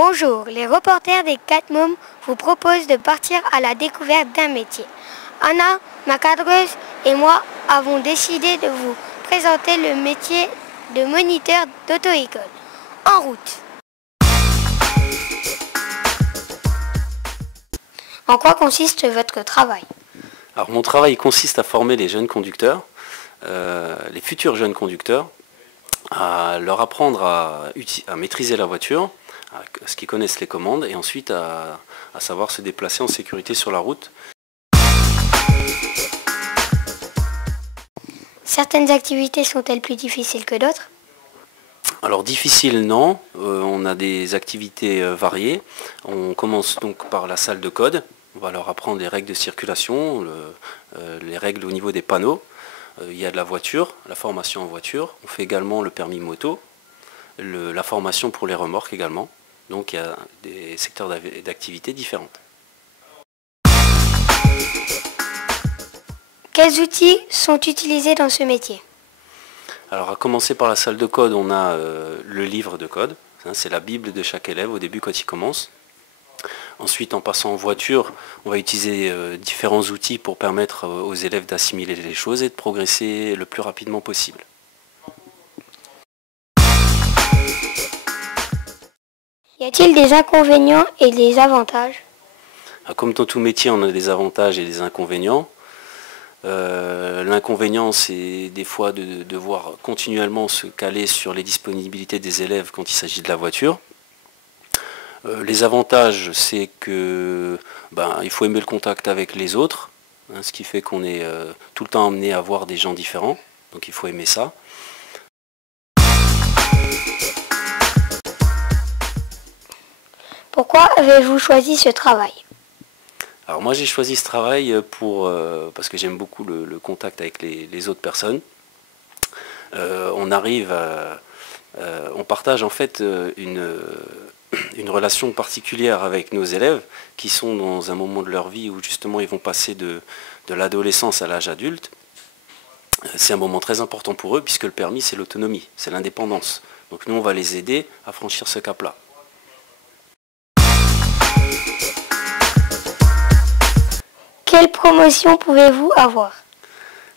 Bonjour, les reporters des 4 Mômes vous proposent de partir à la découverte d'un métier. Anna, ma cadreuse, et moi avons décidé de vous présenter le métier de moniteur d'auto-école. En route! En quoi consiste votre travail? Alors, mon travail consiste à former les jeunes conducteurs, les futurs jeunes conducteurs, à leur apprendre à maîtriser la voiture, à ce qu'ils connaissent les commandes, et ensuite à savoir se déplacer en sécurité sur la route. Certaines activités sont-elles plus difficiles que d'autres? Alors difficile non, on a des activités variées. On commence donc par la salle de code. On va leur apprendre les règles de circulation, les règles au niveau des panneaux. Il y a de la voiture, la formation en voiture. On fait également le permis moto, la formation pour les remorques également. Donc il y a des secteurs d'activité différentes. Quels outils sont utilisés dans ce métier? Alors à commencer par la salle de code, on a le livre de code. C'est la Bible de chaque élève au début quand il commence. Ensuite, en passant en voiture, on va utiliser différents outils pour permettre aux élèves d'assimiler les choses et de progresser le plus rapidement possible. Y a-t-il des inconvénients et des avantages? Comme dans tout métier, on a des avantages et des inconvénients. L'inconvénient, c'est des fois de devoir continuellement se caler sur les disponibilités des élèves quand il s'agit de la voiture. Les avantages, c'est que il faut aimer le contact avec les autres, ce qui fait qu'on est tout le temps amené à voir des gens différents, donc il faut aimer ça. Pourquoi avez-vous choisi ce travail? Alors moi j'ai choisi ce travail parce que j'aime beaucoup le contact avec les autres personnes. On partage en fait une relation particulière avec nos élèves qui sont dans un moment de leur vie où justement ils vont passer de l'adolescence à l'âge adulte. C'est un moment très important pour eux puisque le permis c'est l'autonomie, c'est l'indépendance. Donc nous on va les aider à franchir ce cap-là. Quelle promotion pouvez-vous avoir?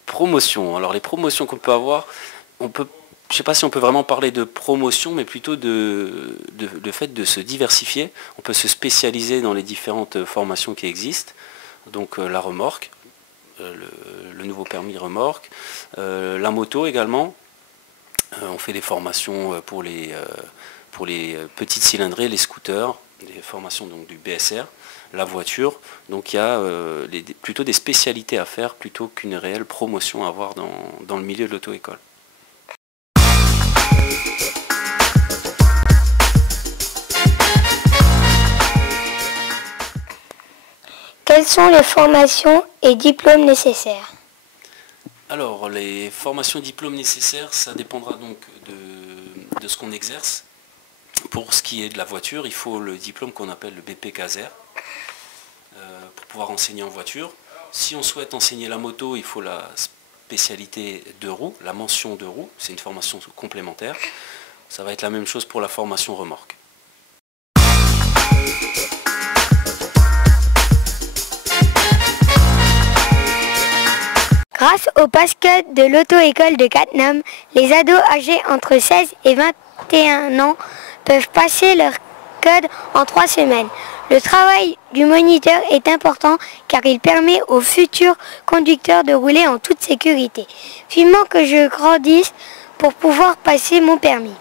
Promotion. Alors les promotions qu'on peut avoir, je ne sais pas si on peut vraiment parler de promotion, mais plutôt de fait de se diversifier. On peut se spécialiser dans les différentes formations qui existent. Donc la remorque, le nouveau permis remorque, la moto également. On fait des formations pour les petites cylindrées, les scooters, des formations donc du BSR. La voiture, donc il y a plutôt des spécialités à faire plutôt qu'une réelle promotion à avoir dans le milieu de l'auto-école. Quelles sont les formations et diplômes nécessaires? Alors les formations et diplômes nécessaires, ça dépendra donc de ce qu'on exerce. Pour ce qui est de la voiture, il faut le diplôme qu'on appelle le BP Caser. Pour pouvoir enseigner en voiture. Si on souhaite enseigner la moto, il faut la spécialité 2 roues, la mention 2 roues, c'est une formation complémentaire. Ça va être la même chose pour la formation remorque. Grâce au Pass-Code de l'auto-école de 4 Mômes, les ados âgés entre 16 et 21 ans peuvent passer leur code en 3 semaines. Le travail du moniteur est important car il permet aux futurs conducteurs de rouler en toute sécurité. Vivement que je grandisse pour pouvoir passer mon permis.